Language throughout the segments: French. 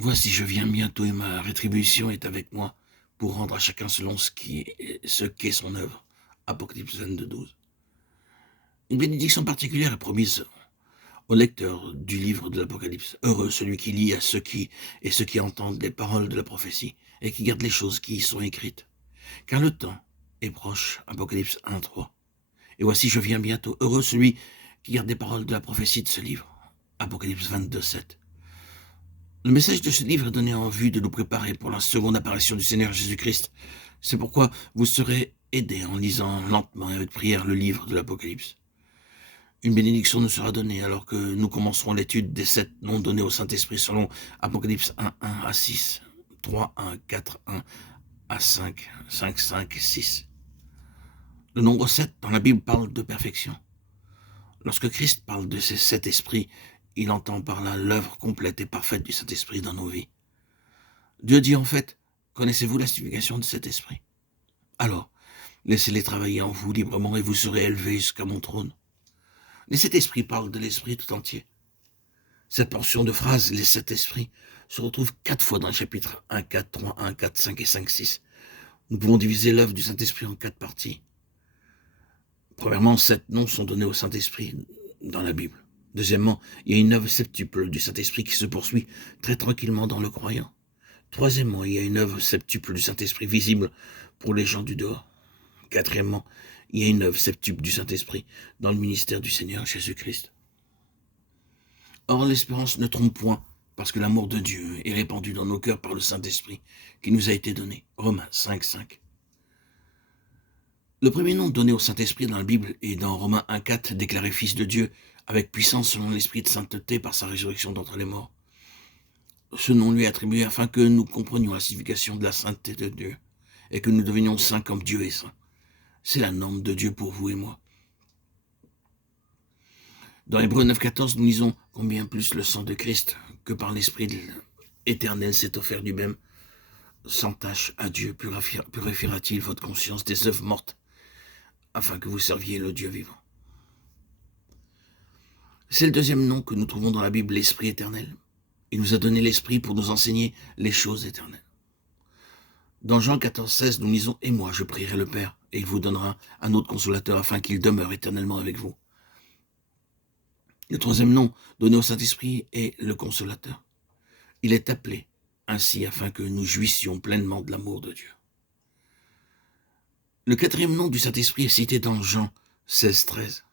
Voici, je viens bientôt et ma rétribution est avec moi pour rendre à chacun selon ce qu'est son œuvre. Apocalypse 22, 12. Une bénédiction particulière est promise au lecteur du livre de l'Apocalypse. Heureux celui qui lit à ceux qui entendent les paroles de la prophétie et qui gardent les choses qui y sont écrites. Car le temps est proche. Apocalypse 1, 3. Et voici, je viens bientôt. Heureux celui qui garde les paroles de la prophétie de ce livre. Apocalypse 22, 7. Le message de ce livre est donné en vue de nous préparer pour la seconde apparition du Seigneur Jésus-Christ. C'est pourquoi vous serez aidés en lisant lentement et avec prière le livre de l'Apocalypse. Une bénédiction nous sera donnée alors que nous commencerons l'étude des 7 noms donnés au Saint-Esprit selon Apocalypse 1, 1 à 6, 3, 1, 4, 1 à 5, 5, 5 et 6. Le nombre 7 dans la Bible parle de perfection. Lorsque Christ parle de ces 7 esprits, il entend par là l'œuvre complète et parfaite du Saint-Esprit dans nos vies. Dieu dit en fait, connaissez-vous la signification de cet esprit? Alors, laissez-les travailler en vous librement et vous serez élevés jusqu'à mon trône. Les 7 esprits parlent de l'esprit tout entier. Cette portion de phrase, les 7 esprits, se retrouve 4 fois dans le chapitre 1, 4, 3, 1, 4, 5 et 5, 6. Nous pouvons diviser l'œuvre du Saint-Esprit en 4 parties. Premièrement, 7 noms sont donnés au Saint-Esprit dans la Bible. Deuxièmement, il y a une œuvre septuple du Saint-Esprit qui se poursuit très tranquillement dans le croyant. Troisièmement, il y a une œuvre septuple du Saint-Esprit visible pour les gens du dehors. Quatrièmement, il y a une œuvre septuple du Saint-Esprit dans le ministère du Seigneur Jésus-Christ. Or, l'espérance ne trompe point, parce que l'amour de Dieu est répandu dans nos cœurs par le Saint-Esprit qui nous a été donné. Romains 5, 5. Le premier nom donné au Saint-Esprit dans la Bible est dans Romains 1, 4, déclaré Fils de Dieu, avec puissance selon l'Esprit de sainteté par sa résurrection d'entre les morts. Ce nom lui est attribué afin que nous comprenions la signification de la sainteté de Dieu et que nous devenions saints comme Dieu est saint. C'est la norme de Dieu pour vous et moi. Dans Hébreux 9, 14, nous lisons combien plus le sang de Christ que par l'Esprit éternel s'est offert lui-même sans tâche à Dieu purifiera-t-il votre conscience des œuvres mortes afin que vous serviez le Dieu vivant. C'est le deuxième nom que nous trouvons dans la Bible, l'Esprit éternel. Il nous a donné l'Esprit pour nous enseigner les choses éternelles. Dans Jean 14, 16, nous lisons « Et moi, je prierai le Père, et il vous donnera un autre consolateur afin qu'il demeure éternellement avec vous. » Le troisième nom donné au Saint-Esprit est le consolateur. Il est appelé ainsi afin que nous jouissions pleinement de l'amour de Dieu. Le quatrième nom du Saint-Esprit est cité dans Jean 16, 13.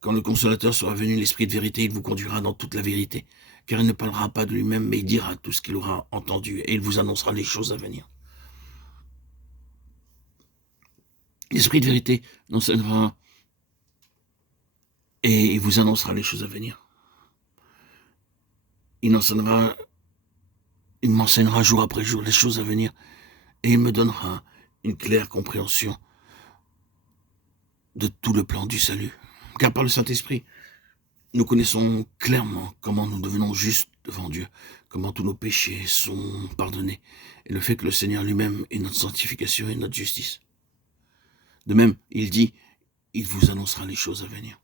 Quand le consolateur sera venu, l'Esprit de vérité, il vous conduira dans toute la vérité, car il ne parlera pas de lui-même, mais il dira tout ce qu'il aura entendu, et il vous annoncera les choses à venir. L'Esprit de vérité enseignera et il vous annoncera les choses à venir. Il m'enseignera jour après jour les choses à venir, et il me donnera une claire compréhension de tout le plan du salut. Car par le Saint-Esprit, nous connaissons clairement comment nous devenons justes devant Dieu, comment tous nos péchés sont pardonnés, et le fait que le Seigneur lui-même est notre sanctification et notre justice. De même, il dit, il vous annoncera les choses à venir.